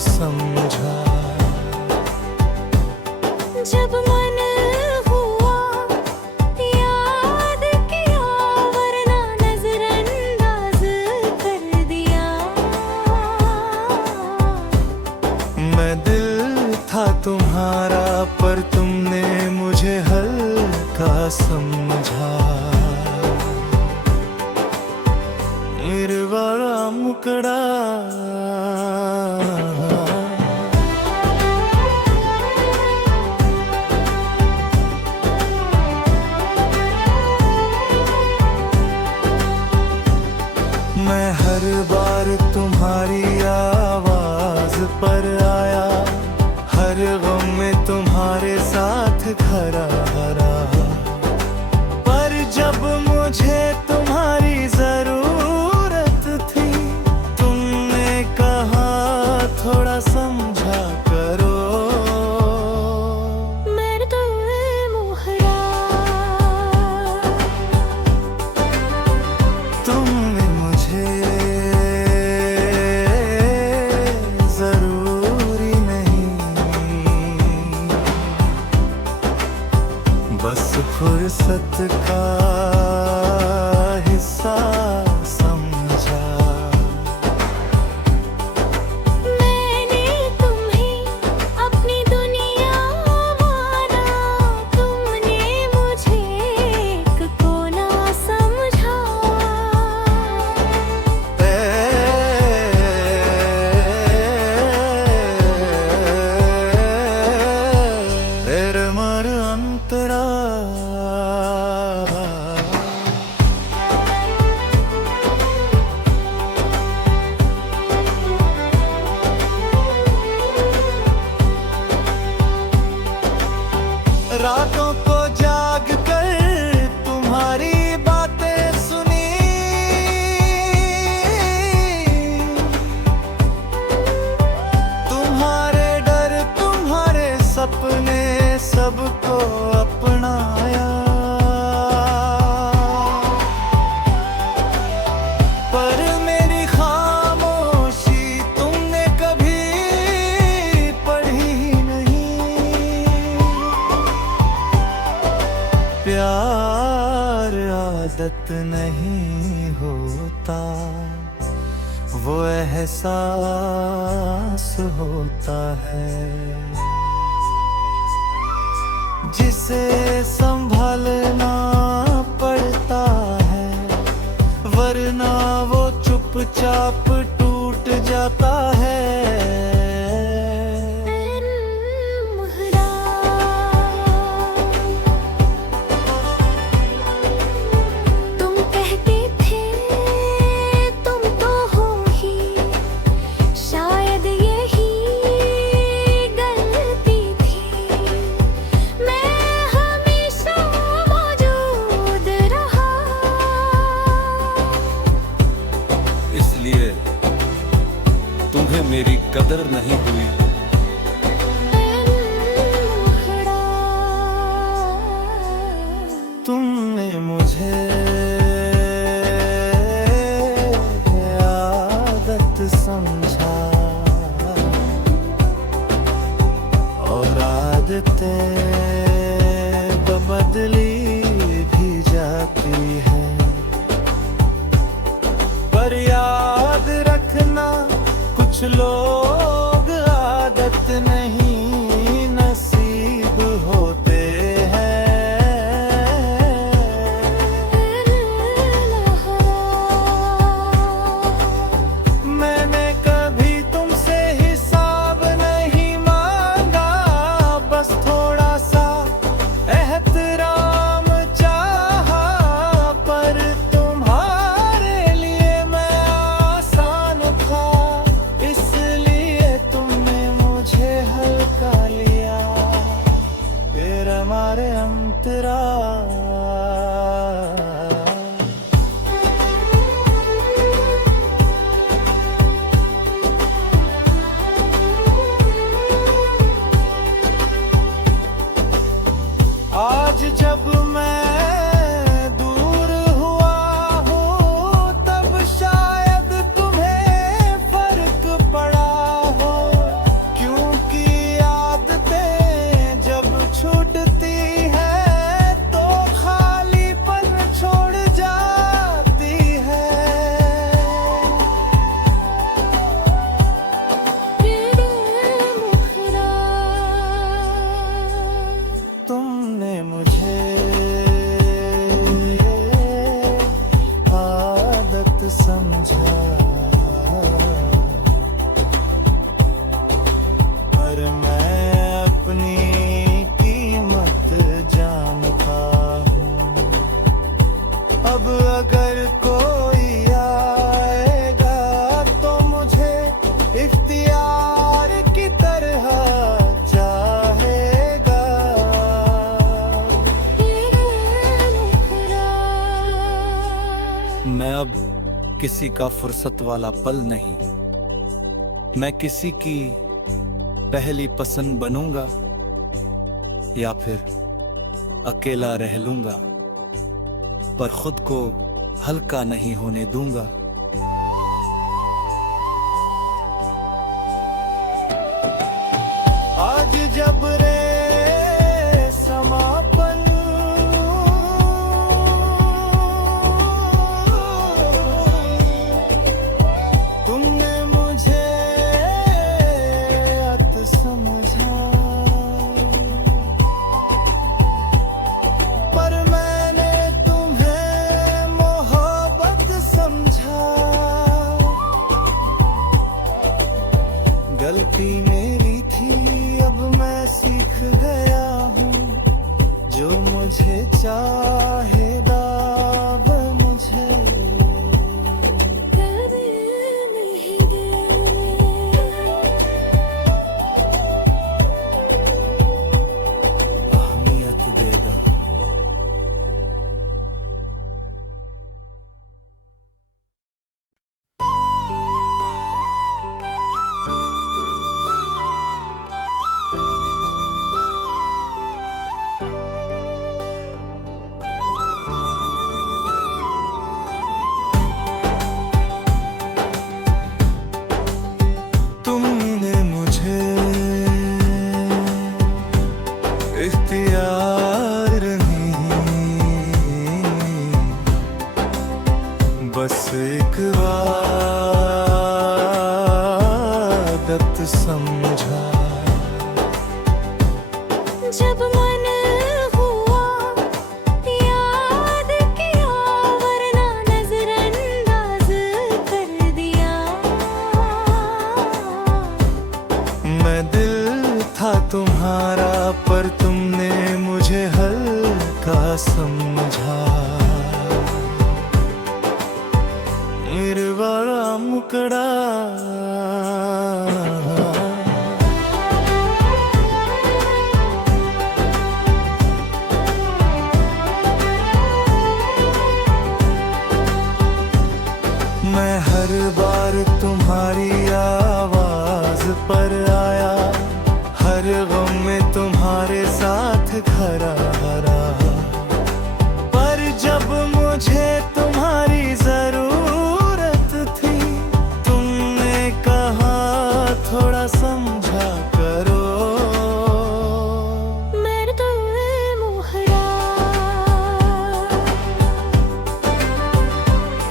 समझा। जब मन हुआ याद किया, वरना नजरअंदाज कर दिया। मैं दिल था तुम्हारा पर तुमने मुझे हल्का समझा। मेरे बड़ा मुकड़ा मैं हर बार तुम्हारी आवाज पर आया, हर गम में तुम्हारे साथ खड़ा रहा। पर जब मुझे तुम्हारी जरूरत थी, तुमने कहा थोड़ा समझा करो। मेरे तो मोहरा तुमने मुझे जरूरी नहीं, बस फुर्सत का हिस्सा समझा। मैंने तुम्हें अपनी दुनिया माना, तुमने मुझे एक कोना समझा। तेरे मर अंतरा रातों को जाग कर तुम्हारी बातें सुनी, तुम्हारे डर तुम्हारे सपने सबको अपनाया। पर मेरी खामोशी तुमने कभी पढ़ी ही नहीं। प्यार आदत नहीं होता, वो एहसास होता है, जिसे संभालना पड़ता है, वरना वो चुपचाप टूट जाता है। तुम कहते थे तुम तो हो ही, शायद यही गलती थी। मैं हमेशा मौजूद रहा, इसलिए तुम्हें मेरी कदर नहीं हुई। तुमने मुझे आदत समझा, और आदतें बदली भी जाती हैं। पर याद रखना कुछ लोग आदत नहीं नसीब होते हैं। मैंने कभी तुमसे हिसाब नहीं मांगा, बस थोड़ा सा एहतराम चाहा। पर तुम्हारे लिए मैं आसान था, इसलिए किसी का फुर्सत वाला पल नहीं। मैं किसी की पहली पसंद बनूंगा या फिर अकेला रह लूंगा, पर खुद को हल्का नहीं होने दूंगा। आज जब रे समापन तुमने मुझे अत समझा, पर मैंने तुम्हें मोहब्बत समझा। गलती मेरी थी, अब मैं सीख गया हूँ, जो मुझे चाहे दाव मुझे। अहमियत देगा। तुमने मुझे इख्तियार नहीं, बस एक आदत समझा। जब मन हुआ याद किया, वरना नजरअंदाज कर दिया। मैं दिल था तुम्हारा, पर तुमने मुझे हल्का समझा। मेरे बड़ा मुकड़ा मैं हर बार तुम्हारी आवाज पर आया, हर गम में तुम्हारे साथ खड़ा रहा। पर जब मुझे तुम्हारी जरूरत थी, तुमने कहा थोड़ा समझा करो। मर्द मोहरा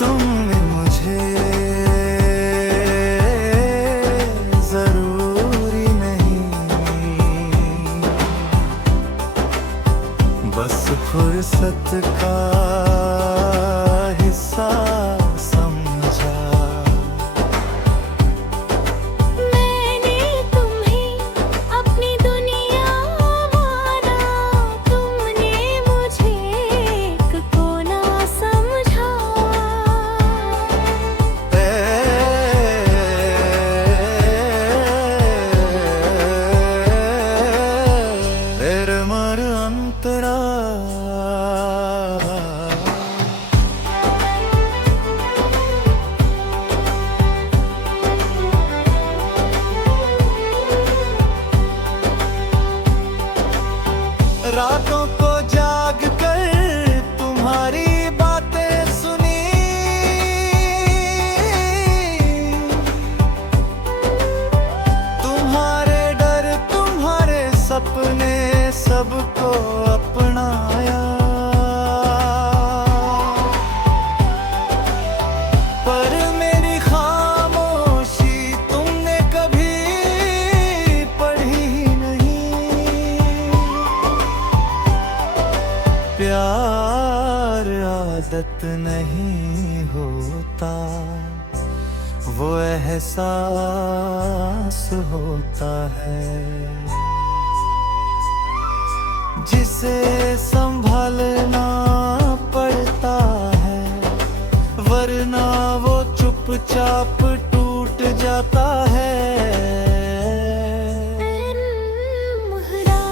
तुमने मुझे जरूरी नहीं, बस फुर्सत का हिस्सा समझा। मैंने तुम्हें अपनी दुनिया माना, तुमने मुझे एक कोना समझा। तेरे मर अंतरा रातों को जाग कर तुम्हारी बातें सुनी, तुम्हारे डर तुम्हारे सपने सबको अपनाया। पर मेरी खामोशी तुमने कभी पढ़ी ही नहीं। प्यार आदत नहीं होता, वो एहसास होता है, जिसे संभालना पड़ता है, वरना वो चुपचाप टूट जाता है। मोहरा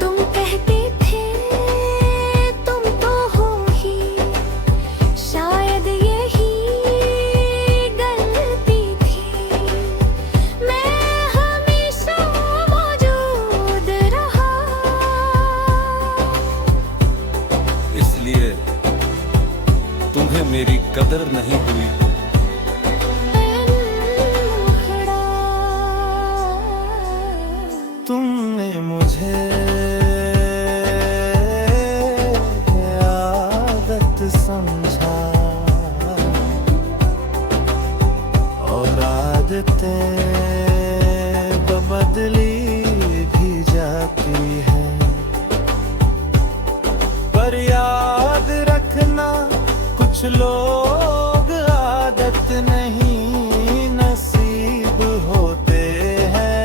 तुम कहते थे तुम्हें मेरी कदर नहीं हुई। मुखड़ा तुमने मुझे आदत समझा और आदतें बदली भी जाती है, पर याद रखना कुछ लोग आदत नहीं नसीब होते हैं।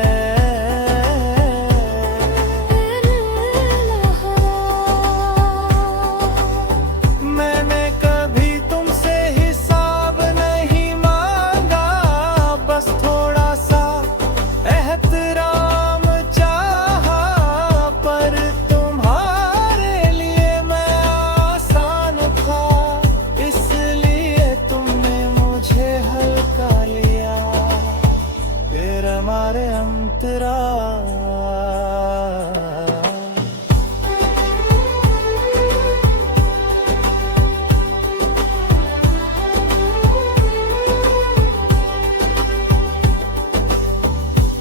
मैंने कभी तुमसे हिसाब नहीं मांगा, बस थोड़ा सा एहतराम चाहा, पर तुम्हारे लिए मैं आसान था, इसलिए तुमने मुझे हल्का लिया, फिर हमारे अंतरा।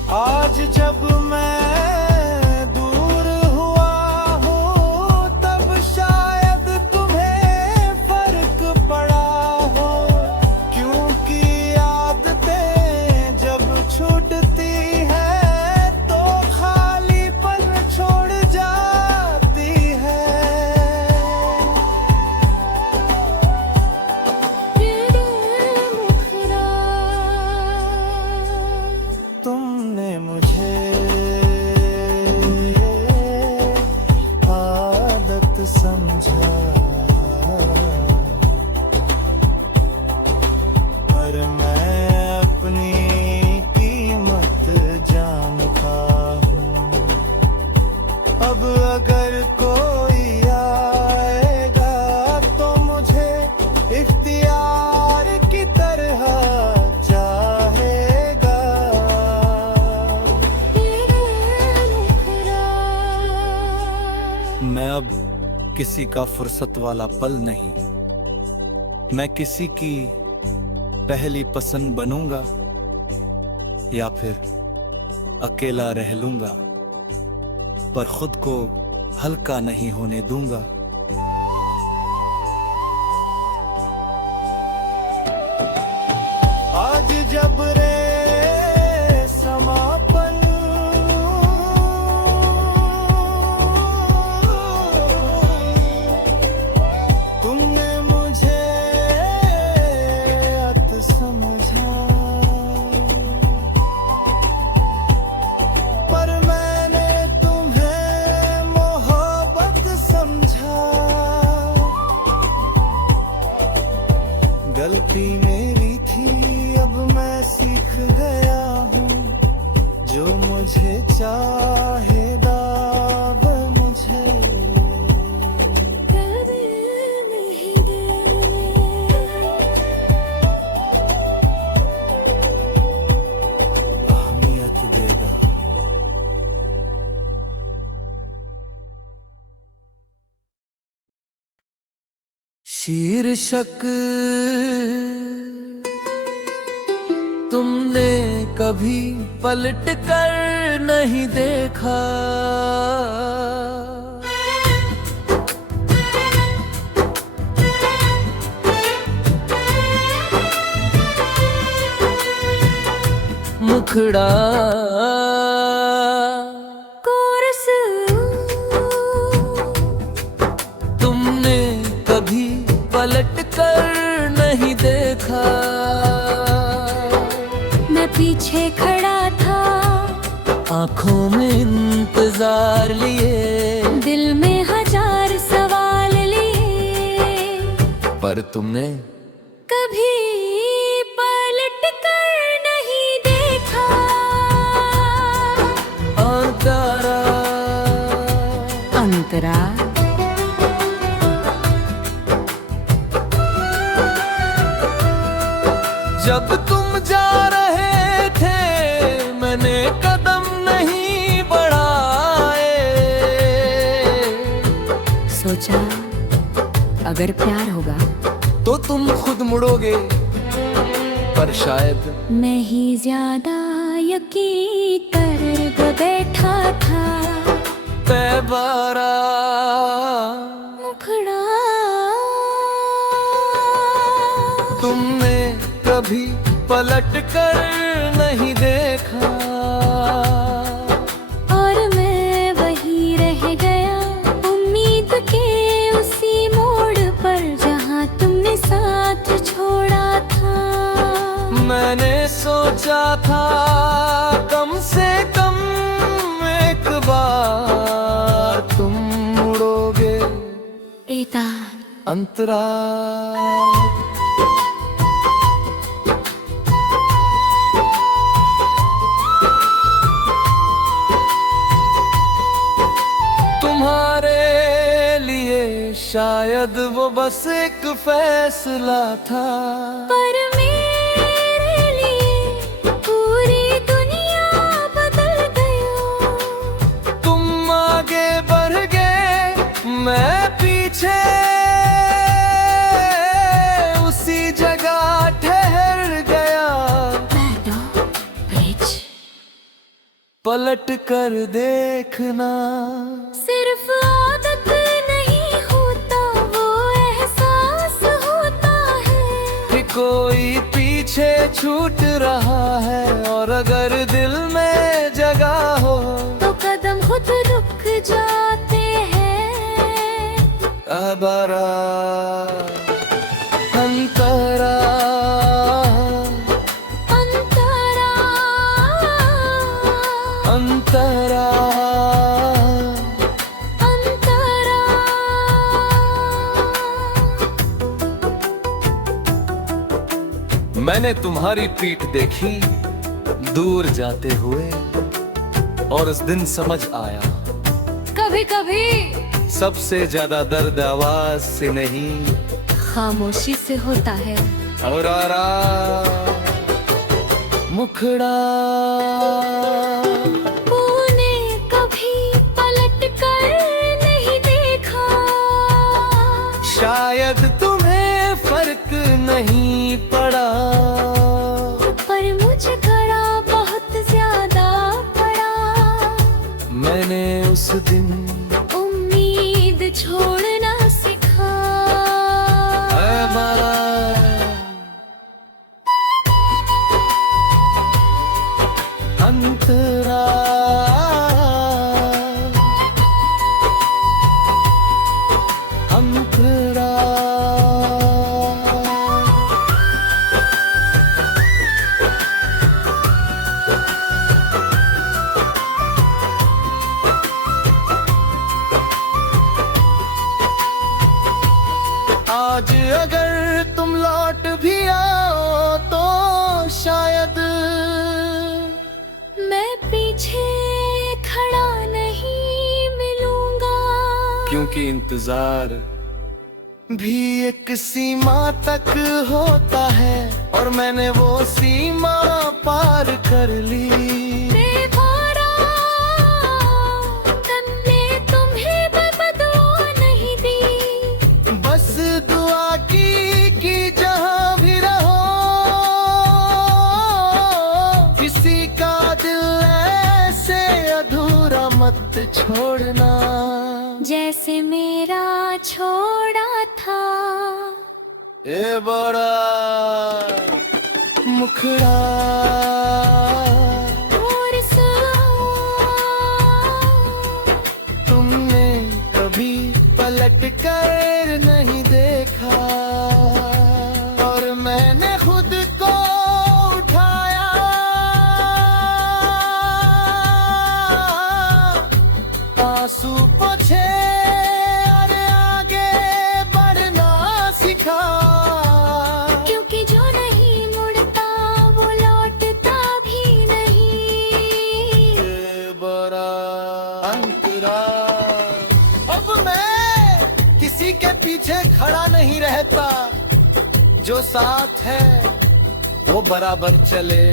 आज जब मैं दूर हुआ हूँ, तब शायद तुम्हें फर्क पड़ा हो, क्योंकि आदतें जब छूटती है तो खालीपन छोड़ जाती है। मुखड़ा तुमने मुझे आदत समझा, पर मैं अपनी कीमत जानता हूँ। अब अगर कोई आएगा तो मुझे इख्तियार की तरह चाहेगा। मैं अब किसी का फुर्सत वाला पल नहीं, मैं किसी की पहली पसंद बनूंगा या फिर अकेला रह लूंगा, पर खुद को हल्का नहीं होने दूंगा। आज जब रे समापन तुमने मुझे अत समझा, पर मैंने तुम्हें मोहब्बत समझा। गलती मेरी थी, अब मैं सीख गया हूँ, जो मुझे चाहेगा वो मुझे। अहमियत देगा। शीर्षक तुमने कभी पलट कर नहीं देखा, मुखड़ा कोरस तुमने कभी पलट कर नहीं देखा। मैं पीछे खड़ा था, आंखों में इंतजार लिए, दिल में हजार सवाल लिए, पर तुमने कभी पलट कर नहीं देखा। अंतरा अंतरा जब तुम जा रहे थे मैंने कदम नहीं बढ़ाए, सोचा अगर प्यार होगा तो तुम खुद मुड़ोगे, पर शायद मैं ही ज्यादा यकीन कर बैठा था। तैबारा मुखड़ा तुमने कभी पलट कर नहीं देखा, और मैं वही रह गया उम्मीद के उसी मोड़ पर जहाँ तुमने साथ छोड़ा था। मैंने सोचा था कम से कम एक बार तुम मुड़ोगे। एता अंतराल तुम्हारे लिए शायद वो बस एक फैसला था, पर मेरे लिए पूरी दुनिया बदल गई। तुम आगे बढ़ गए, मैं पीछे उसी जगह ठहर गया। पलट कर देखना सिर्फ आदत नहीं होता, वो एहसास होता है कि कोई पीछे छूट रहा है, और अगर दिल में जगह हो तो कदम खुद रुक जाते हैं। अबरा अंतरा अंतरा अंतरा अंतरा मैंने तुम्हारी पीठ देखी दूर जाते हुए, और उस दिन समझ आया कभी कभी सबसे ज्यादा दर्द आवाज से नहीं, खामोशी से होता है। और आरा मुखड़ा तूने कभी पलट कर नहीं देखा, शायद तुम्हें फर्क नहीं पड़ा, पर मुझे खड़ा बहुत ज्यादा पड़ा। मैंने उस दिन उम्मीद छोड़ना सिखा। हमारा अंतरा अंतरा आज अगर तुम लौट भी आओ तो शायद मैं पीछे खड़ा नहीं मिलूंगा, क्योंकि इंतजार भी एक सीमा तक होता है, और मैंने वो सीमा पार कर ली। बेवारा तन ने तुम्हें बदुआ नहीं दी, बस दुआ की कि जहां भी रहो किसी का दिल ऐसे अधूरा मत छोड़ना, जैसे मेरा छोड़ा था। ए बड़ा मुखड़ा और सुनो, तुमने कभी पलट कर नहीं देखा, और मैंने खुद को उठाया, आंसू पोंछे और आगे बढ़ना सिखा, क्योंकि जो नहीं मुड़ता वो लौटता भी नहीं। ये बड़ा अंतरा अब मैं किसी के पीछे खड़ा नहीं रहता, जो साथ है वो बराबर चले,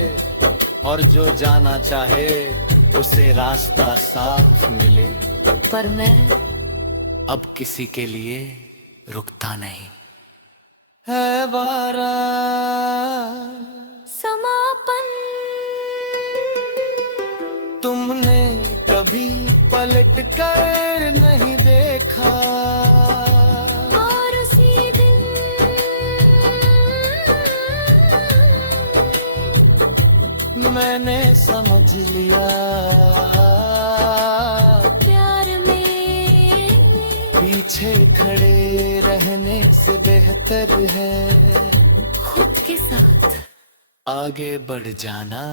और जो जाना चाहे उसे रास्ता साथ मिले, पर मैं अब किसी के लिए रुकता नहीं। है वारा। समापन तुमने कभी पलट कर नहीं देखा, और उसी दिन मैंने समझ लिया प्यार में पीछे खड़े रहने से बेहतर है खुद के साथ आगे बढ़ जाना।